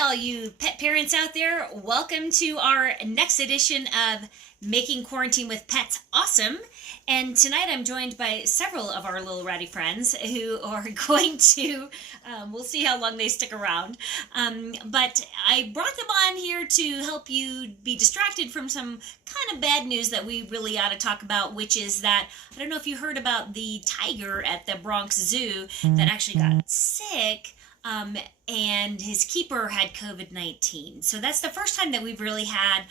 all you pet parents out there. Welcome to our next edition of Making Quarantine with Pets Awesome. And tonight I'm joined by several of our little ratty friends who are going to, we'll see how long they stick around. But I brought them on here to help you be distracted from some kind of bad news that we really ought to talk about, which is that, I don't know if you heard about the tiger at the Bronx Zoo that actually got sick. And his keeper had COVID-19. So that's the first time that we've really had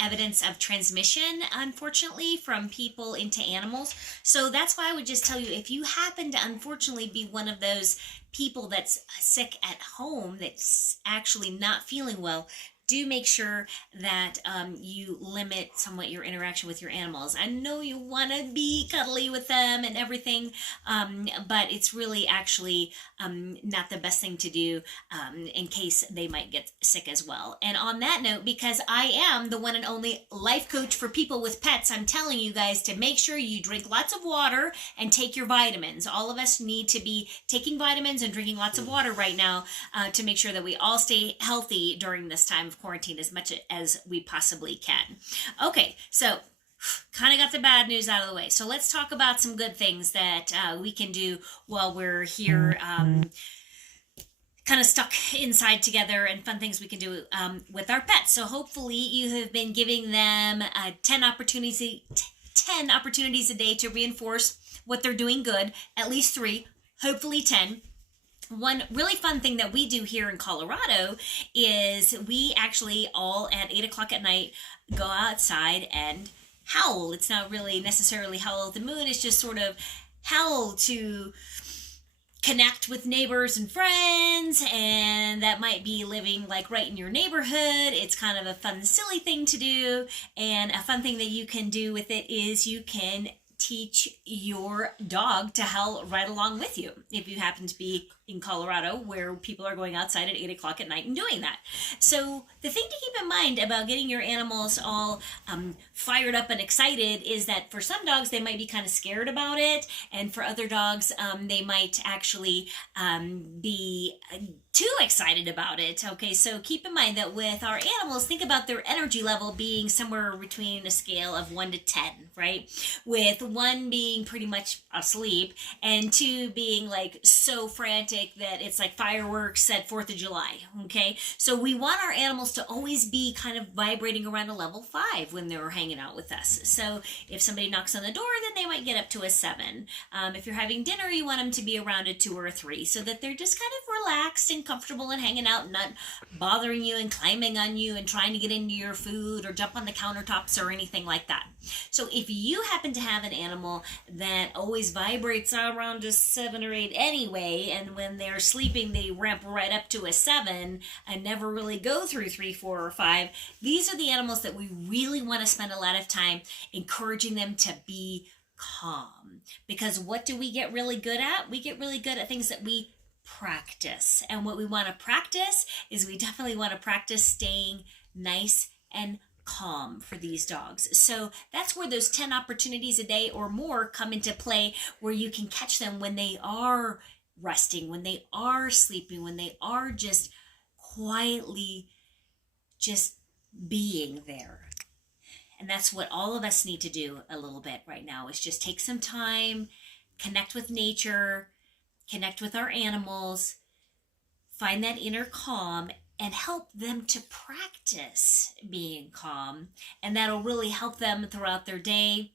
evidence of transmission, unfortunately, from people into animals. So that's why I would just tell you, if you happen to unfortunately be one of those people that's sick at home, that's actually not feeling well, do make sure that you limit somewhat your interaction with your animals. I know you want to be cuddly with them and everything, but it's really actually not the best thing to do in case they might get sick as well. And on that note, because I am the one and only life coach for people with pets, I'm telling you guys to make sure you drink lots of water and take your vitamins. All of us need to be taking vitamins and drinking lots of water right now to make sure that we all stay healthy during this time of quarantine as much as we possibly can. Okay, so kind of got the bad news out of the way. So let's talk about some good things that we can do while we're here kind of stuck inside together, and fun things we can do with our pets. So hopefully you have been giving them 10 opportunities a day to reinforce what they're doing good, at least 3, hopefully 10. One really fun thing that we do here in Colorado is we actually all at 8 o'clock at night go outside and howl. It's not really necessarily howl at the moon. It's just sort of howl to connect with neighbors and friends, and that might be living like right in your neighborhood. It's kind of a fun, silly thing to do, and a fun thing that you can do with it is you can teach your dog to howl right along with you if you happen to be in Colorado where people are going outside at 8 o'clock at night and doing that. So the thing to keep in mind about getting your animals all fired up and excited is that for some dogs they might be kind of scared about it, and for other dogs they might actually be too excited about it. Okay, so keep in mind that with our animals, think about their energy level being somewhere between a scale of 1 to 10, right? With 1 being pretty much asleep and 2 being like so frantic that it's like fireworks at 4th of July, okay? So we want our animals to always be kind of vibrating around a level 5 when they're hanging out with us. So if somebody knocks on the door, then they might get up to a 7. If you're having dinner, you want them to be around a 2 or a 3 so that they're just kind of relaxed and comfortable and hanging out, not bothering you and climbing on you and trying to get into your food or jump on the countertops or anything like that. So if you happen to have an animal that always vibrates around a 7 or 8 anyway, and when they're sleeping they ramp right up to a 7 and never really go through 3, 4, or 5, these are the animals that we really want to spend a lot of time encouraging them to be calm. Because what do we get really good at? We get really good at things that we practice. And what we want to practice is we definitely want to practice staying nice and calm for these dogs. So that's where those 10 opportunities a day or more come into play, where you can catch them when they are resting, when they are sleeping, when they are just quietly just being there. And that's what all of us need to do a little bit right now, is just take some time, connect with nature, connect with our animals, find that inner calm, and help them to practice being calm. And that'll really help them throughout their day.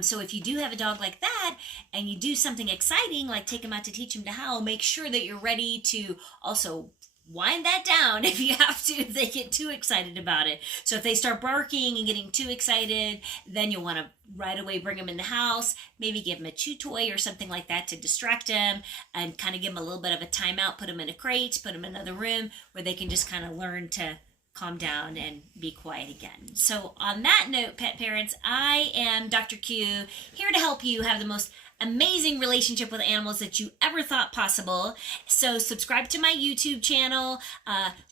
So if you do have a dog like that and you do something exciting, like take them out to teach them to howl, make sure that you're ready to also wind that down if you have to, if they get too excited about it. So if they start barking and getting too excited, then you'll want to right away bring them in the house, maybe give them a chew toy or something like that to distract them, and kind of give them a little bit of a timeout, put them in a crate, put them in another room where they can just kind of learn to calm down and be quiet again. So on that note, pet parents, I am Dr. Q, here to help you have the most amazing relationship with animals that you ever thought possible. So subscribe to my YouTube channel,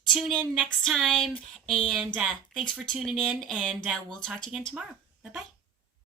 tune in next time, and thanks for tuning in, and we'll talk to you again tomorrow. Bye-bye.